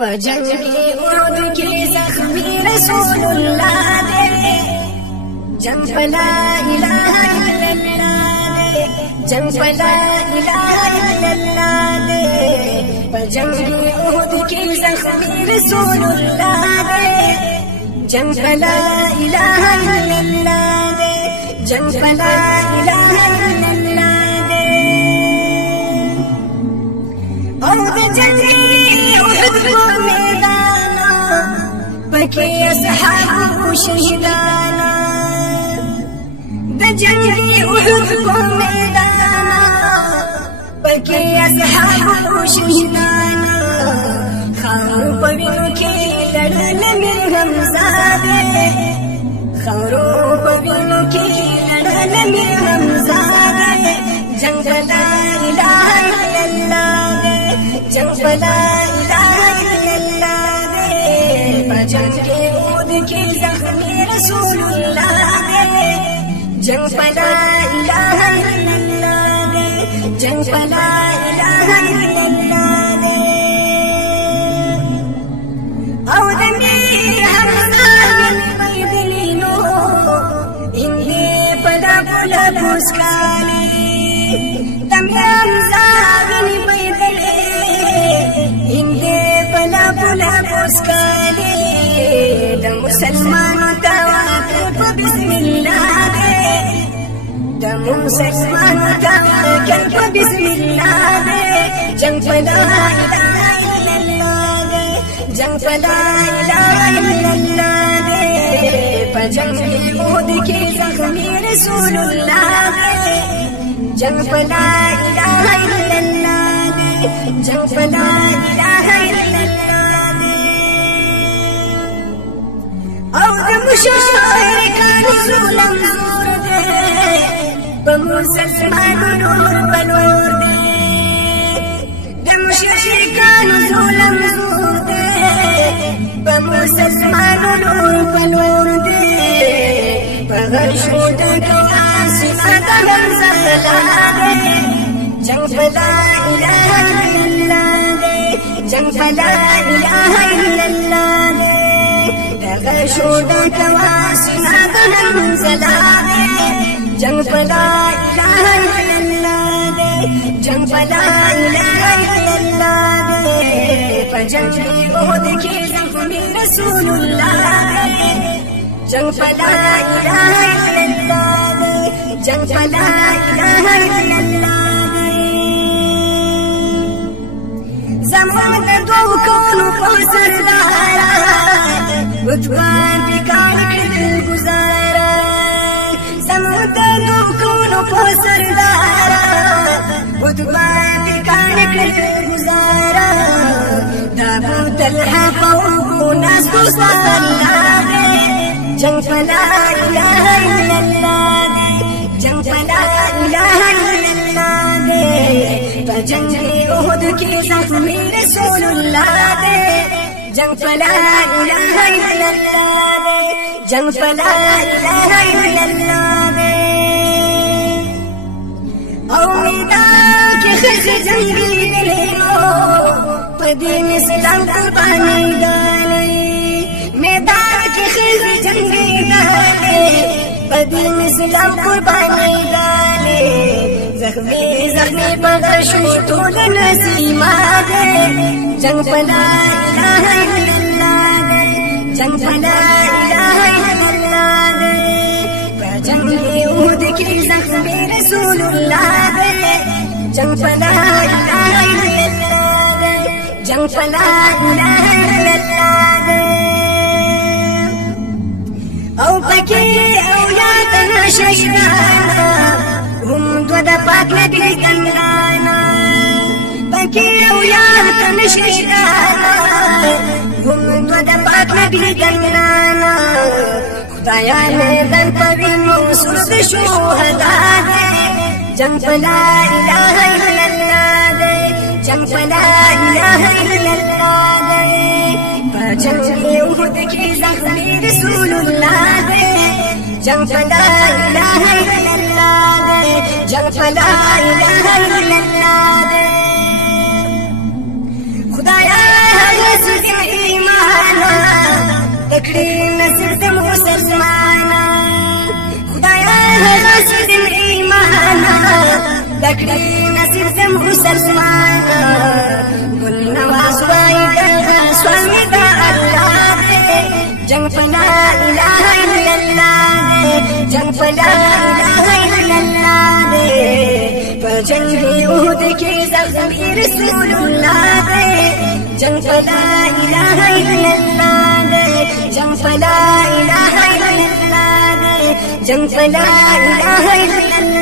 जंगे उहद के जख्मी रसूलुल्लाह दे, जंग ला इलाहा इल्लल्लाह दे, जंग ला इलाहा इल्लल्लाह दे। जंगे उहद के जख्मी रसूलुल्लाह दे, जंग ला इलाहा इल्लल्लाह दे, जंग ला इलाहा इल्लल्लाह दे। और जंगे उहद को मैदाना पके असहाब शहीदाना, जंगे उहद को मैदाना पके असहाब शहीदाना। खारों पविनो के लड़न में हमजा दे, खारों पविनो के लड़न में हमजा दे। जंग ला इलाहा इल्लल्लाह दे, जंग ला इलाहा इल्लल्लाह दे। जंगे उहद के जख्मी रसूलुल्लाह दे, जंग ला इलाहा इल्लल्लाह दे, जंग ला इलाहा इल्लल्लाह दे। और दंगे हमजा बिन बैदलिनो इंदे पदा पुला पुस्काले, दंगे हमजा बिन बैदले इंदे पदा पुला पुस्काले। द मुसलमान तवाकल बिस्मिल्लाह दे, द मुसलमान तवाकल बिस्मिल्लाह दे। जंग ला इलाहा इल्लल्लाह दे, जंग ला इलाहा इल्लल्लाह दे। जंगे उहद के जख्मी रसूलुल्लाह दे, जंग ला इलाहा इल्लल्लाह दे, जंग ला इलाहा इल्लल्लाह दे। और मुशरिकान जुल्म दूर दे, मुसलमान नूर बनूर दे। मुशरिकान जुल्म दूर दे, मुसलमान नूर बनूर दे। बगशुद आसमान हमजा दे, जंग ला इलाहा इल्लल्लाह दे, जंग ला इलाहा इल्लल्लाह दे। बगशुद आसमान हमजा दे, जंग ला इलाहा इल्लल्लाह दे, जंग ला इलाहा इल्लल्लाह दे। जंगे उहद के जख्मी रसूलुल्लाह दे, जंग ला इलाहा इल्लल्लाह दे, जंग ला इलाहा इल्लल्लाह दे। ज़मान दो कौनो को सरदारा, उठवान बिकार दिल गुजारा। ज़मान दो कौनो को सरदारा, उठवान बिकार दिल गुजारा। दाबू तलहा को नास को सल्लाह दे, जंग ला इलाहा इल्लल्लाह दे, जंग ला इलाहा इल्लल्लाह दे। जंगे उहद के जख्मी रसूलुल्लाह दे, जंग ला इलाहा इल्लल्लाह दे, जंग ला इलाहा इल्लल्लाह दे। और मैदान के खिज जंगी दिलो पदीन इस्लाम कुर्बानी डाले, मैदान के खिज जंगी डाले पदीन इस्लाम कुर्बानी डाले। जख्मी जख्मी बगशो तोल नसीमा दे, जंग ला इलाहा इल्लल्लाह दे, जंग ला इलाहा इल्लल्लाह दे। जंगे उहद के जख्मी रसूलुल्लाह दे, जंग ला इलाहा इल्लल्लाह दे, जंग ला इलाहा इल्लल्लाह दे। او پکې اولاد نشیدانا هم دو د پاک نبی ګندانا، پکې اولاد نشیدانا هم دو د پاک نبی ګندانا۔ خدایا میدان پوینو سرد شهدا دے، جنگ لا اله الا الله دے، جنگ لا اله الا الله دے۔ جنگ احد کے زخمی رسول اللہ دے، جنگ لا اله الا الله دے، جنگ لا اله الا الله دے۔ خدایا لکړي نصیب زم مسلمانا ګل نواز وای دا سوامي دا الله دې جنگ فلا اله الا الله جنگ فلا اله الا الله په جنگ یود کې زم رسول الله جنگ فلا اله الا الله جنگ فلا اله الا الله جنگ فلا اله الا الله